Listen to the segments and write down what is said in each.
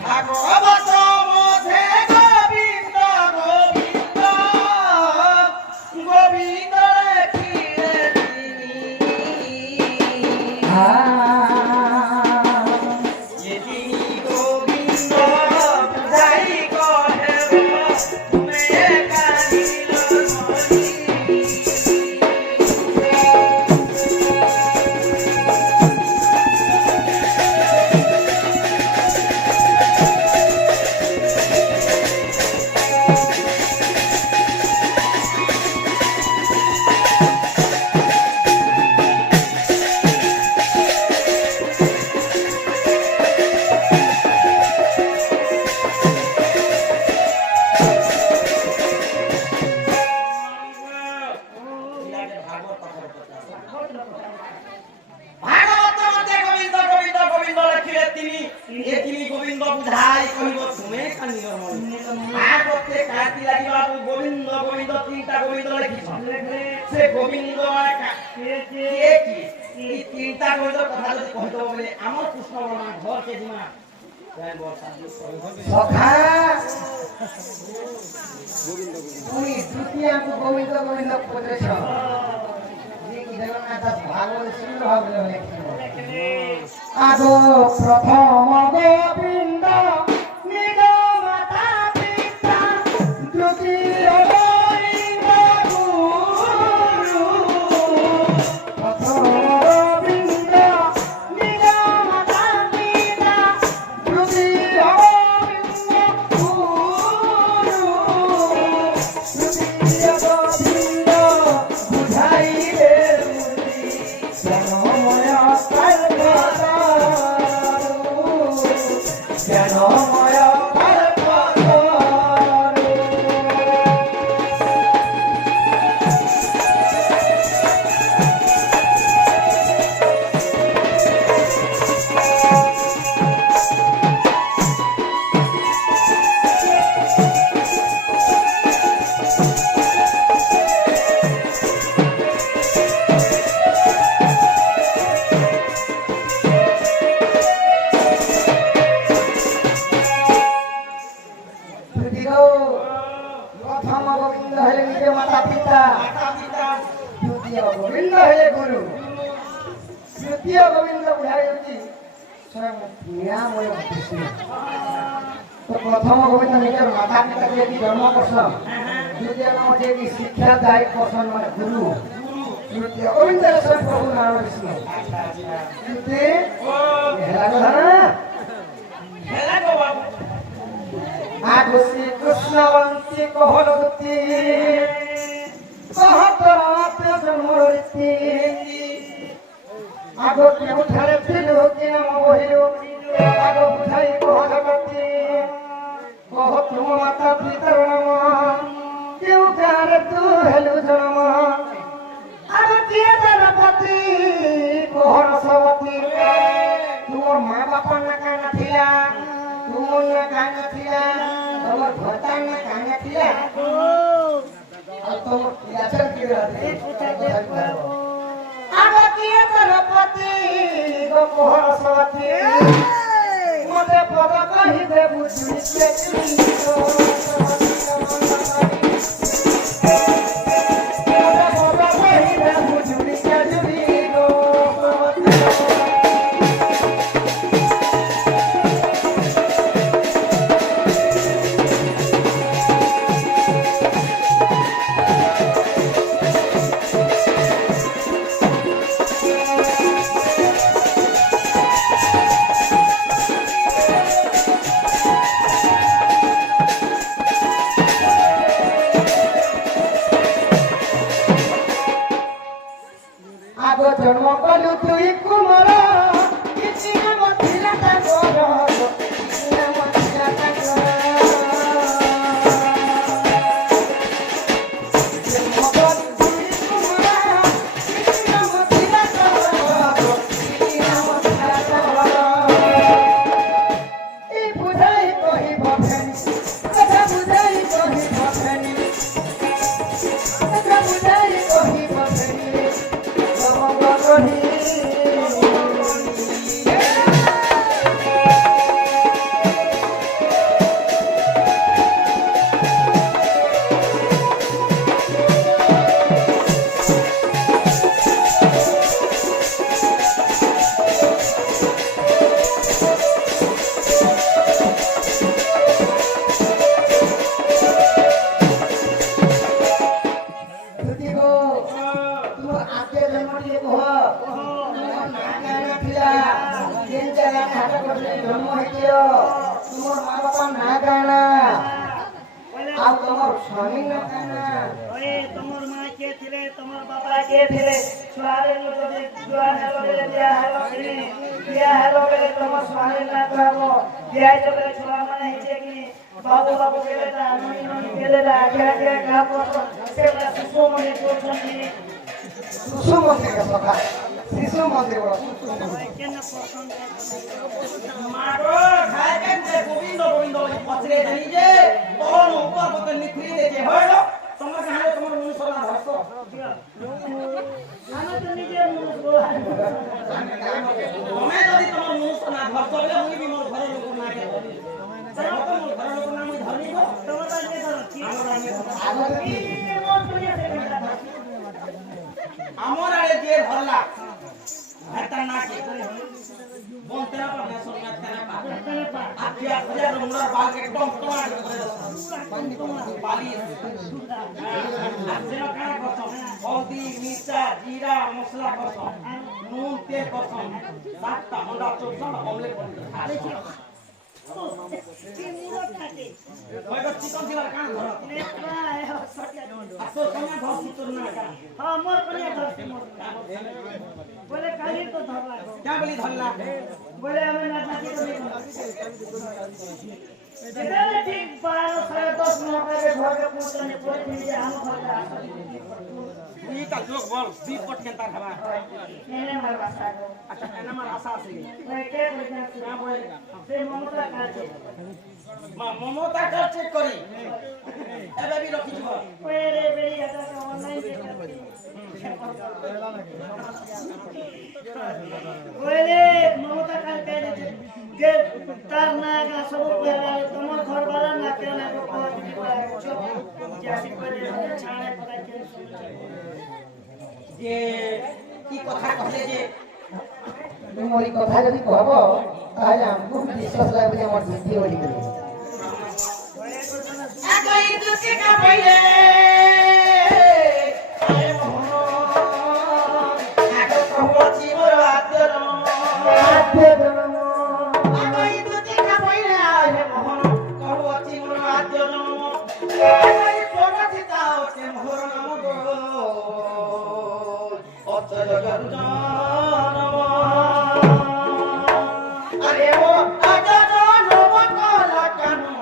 ভাগবত মধ্যে গোবিন্দ গোবিন্দ গোবিন্দ লেখিলে তিনি গোবিন্দ বুঝাই কহে তুমি কাঁদিল গোবিন্দ বুঝাই কহিব তুমি কানিও ভাগবতে কাটি লাগিব গোবিন্দ গোবিন্দ তিনটা গোবিন্দ লিখিছ সে গোবিন্দ কি এই তিনটা গোবিন্দ কথা যদি কহিব বলে আমার কৃষ্ণ বর্মা ঘর কে দিমা সখা তুমি তৃতীয় গোবিন্দ গোবিন্দ পড়েছ আগো প্রথম গোবিন্দ নিজ মাতা পিতা দ্বিতীয় গোবিন্দ গুরু প্রথম গোবিন্দ নিজ মাতা পিতা দ্বিতীয় গোবিন্দ গুরু তৃতীয় গোবিন্দ বুঝাইলে প্রথম গোবিন্দ হলে নিজ মাতা পিতা দ্বিতীয় গোবিন্দ হলে গুরু তৃতীয় গোবিন্দ বুঝাই হচ্ছে স্বয়ং নিরাময় কৃষ্ণ তো প্রথম গোবিন্দ নিজের মাতা পিতা দিয়ে জন্ম করছেন দ্বিতীয় নাম যে শিক্ষা দায়ী করছেন মানে গুরু তৃতীয় গোবিন্দ স্বয়ং প্রভু নারায়ণ কৃষ্ণ আগো শ্রীকৃষ্ণ বংশী কহলতি কহতরাতে জন্মরতি আগো কেউঠারে ছিল কি নাম বহিরু আগো বুঝাই কহলতি কহ তুম মাতা পিতার নাম কেউঠারে তু হেলু জন্ম আগো কিয়ে জনপতি কহর সবতি তোমার মা বাপা না কানা থিলা तुम ना काना थिला तमर भता ना काना थिला और तुम याचन की रहते आगे किए गणपति गो मोहर सवती मते पद कहि दे बुझी के ଥିଲା ତିନି ଚାରି ଆଣି ହାଟ କରିଥିଲେ ଜନ୍ମ ହେଇଥିଲ ତୁମର ମା ବାପା ନା କାଣା ଆଉ ତମର ସ୍ୱାମୀ ନା କାଣା ତମର ମା କିଏ ଥିଲେ ତମର ବାପା କିଏ ଥିଲେ ଛୁଆରେ ଯଦି ଛୁଆ ହେଲ ବେଲେ ବିହା ହେଲ ବେଲେ ତମ ସ୍ୱାମୀ ନା କହିବ ବିହା ହେଇଛ ବେଲେ ଛୁଆ ମାନେ ହେଇଛେ କି ବାବୁ ବାବୁ ବେଲେ ନନି ନନି ବେଲେ ଆଗେ ଆଗେ କାହା ପର ସେଟା ଶିଶୁ ମନ୍ଦିର କରୁଛନ୍ତି ଶିଶୁ ମନ୍ଦିର ସଖା ଶିଶୁ ମନ୍ଦିର କେନ ପସନ୍ଦ ମାଗো খায় কেনতে গোবিন্দ গোবিন্দ পছরে জানি যে কোন উপর পতে নিখুরি দেছে হইলো তোমার কাছে তোমার মনুষ্য না ধরছ আমি তো নিজে মনুষ্য তুমি যদি তোমার মনুষ্য না ধরছ বলে মুই বি মোর ঘর লোক না কে ধরি তাই তো মোর ঘর লোক না মুই ধরি গো তোমার কাছে ধরছি আমার আরে যে ধরলা হাতা না কে বলতে না পারে সোনিয়া তেনা পা আকিয়া খজা রমনার বাল একদম টমাট করে বালি যেন কানা করছম হলদি মির্চা জিরা মশলা করছম নুন তেল করছম সাতটা হন্ডা চোখছম অমলেট করে খাচ্ছি ওই তো চিকন ছিল কান ধর তো সোনিয়া ধর চিকন না কা হ্যাঁ মোর কনিয়া ধরছি মোর বলে কালি তো ধরলা क्या बोली धरला বলে আমি না থাকি তো এটা ঠিক 12 10:30 মিনিট আগে ঘরে পৌঁছানে পড়ে নিয়ে আম ঘরে আসি ई का जोक बोल 20 पट के तार हवा এনে মার বাসা अच्छा एना मार आशा से ওই কে বলছেন क्या बोले সে মমতা কাছে ममता का चेक करी एबे भी रखी छु ওই রে বেরি এটা তো অনলাইন ওই রে মমতা কাল কে যে তার না গা সব পেরা তোমার ঘর বালা না কে না কো ছাড়ে পড়াইছে যে কি কথা কইলে যে ତୁମର ଏଇ କଥା ଯଦି କହିବ ତାହେଲେ ଆମକୁ ବିଶ୍ୱାସ ଲାଗିବ ଯେ ଆମର ବୁଦ୍ଧି ବୋଲିକରି আগই দুটি কা পইলে আরে মোহন আগো কহছি মোর আদর আগই দুটি কা পইলে আরে মোহন কহছি মোর আদর আগই পড়াছি তাও কে মোহর নাম গো অচল গঞ্জন আরে ও আদর নব কলা কানু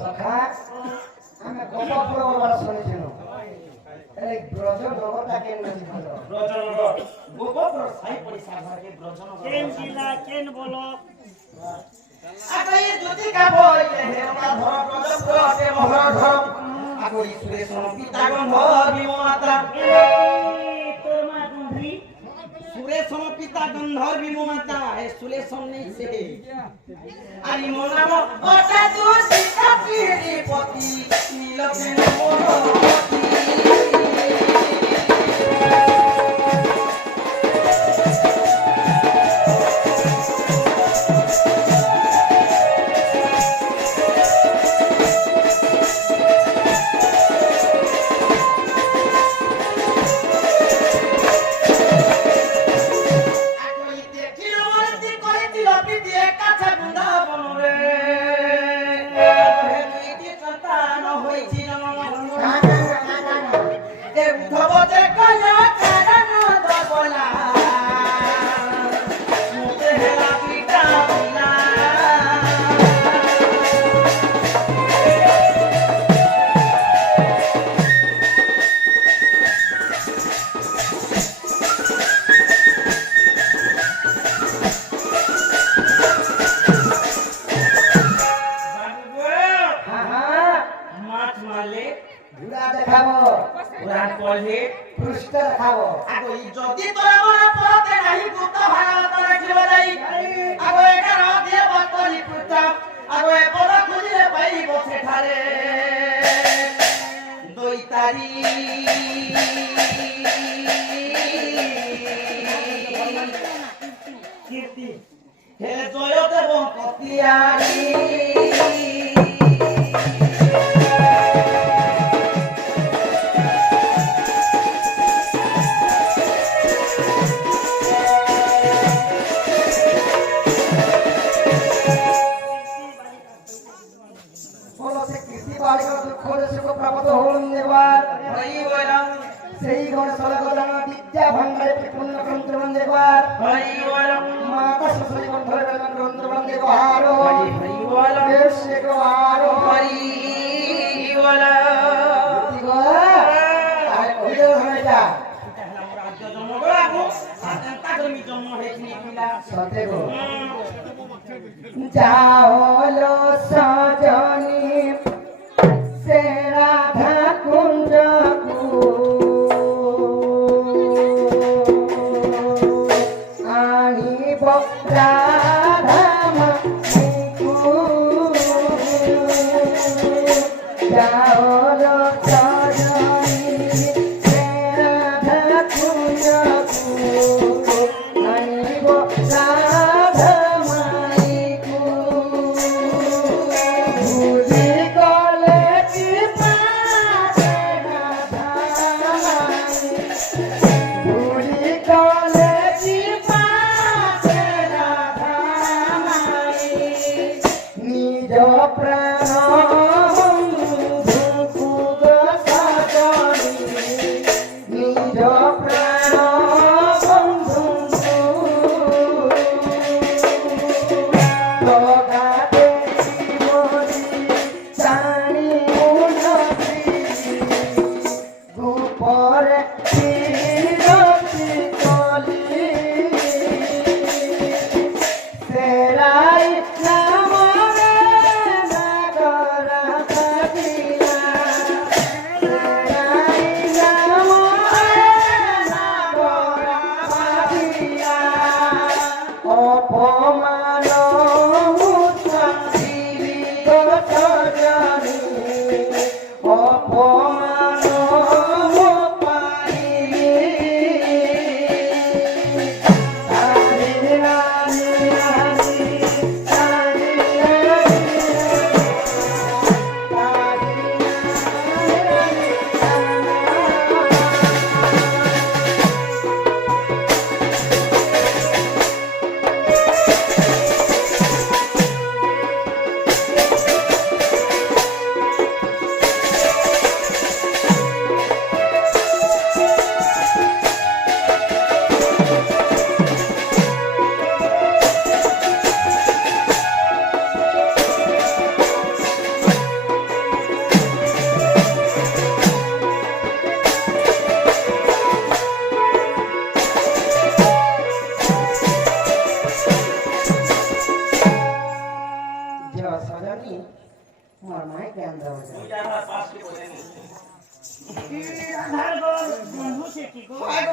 ସଖା ଆମେ ଗୋପପୁର ଗଲା ଶୁଣିଥିଲୁ ହେଲେ ବ୍ରଜ ନଗରଟା କେମିତି ଭଲ ব্রজনগর গোপপুর সাই পড়িসা ঘরে ব্রজনগর কেন জিলা কেন বলো আগই দুটি কা বইলে হেরকা ধর ব্রজপুর কে মোহর ধর আগই সুরেশ পিতা গন্ধর বিমাতা তোর মা গুন্ধি সুরেশ পিতা গন্ধর বিমাতা এ সুরেশ নেই সে আরি মোনাম ওটা তু সীতা পতি নীলপেন মোরপতি পৃষ্ঠ দেখাব আগো যদি তোরা মোরা পড়তে নাহি পুত ভারত রাখিব যাই আগো একার দিয়ে বতলি পুত আগো এ পদ খুঁজিলে পাইব সেঠারে দৈতারি কীর্তি হে জয়দেব কতিয়ারি বলো সে কৃষি বাড়ির দুঃখ সুখ প্রাপ্ত হন দেবার হই বলম সেই গণশালা গদান বিদ্যা ভান্ডারে পরিপূর্ণ গ্রন্থবন দেবার হই বলম মাতা শাশুড়ি বন্ধরে বেলন গ্রন্থবন দেবার হই বলম বেশে গোয়ার হই বলম আরে কইলো হইতা আমার রাজ্য জন্ম গলাবো আর তাকে আমি জন্ম হেখিনি পিলা সতে গো যাওলো সজনী সে রাধা কুঞ্জকু আনিব রাধা মানিকু যাওলো সজনী সে রাধা কুঞ্জকু আনিব রাধা মানিকু ভুলি গলে কি পারে রাধা মানিকু ভুলি গলে কি পারে রাধা মানিকু নিজ প্রাণ বন্ধুকু গো সজনী নিজ প্রাণ বন্ধুকু লগাতে জীবনী জানি উন্নতি গোপরে চিরতি কলি সেরাই নামরে নাগরা কাটিলা সেরাই নামরে নাগরা কাটিলা অপমান মুসাফিরি গজনী অপমান পারি আরে রানী রানী রানী সজনী মোর মাই জ্ঞান দাও পূজা আমার পাশে বসে নি আধার গো বন্ধু সে কি গো আগো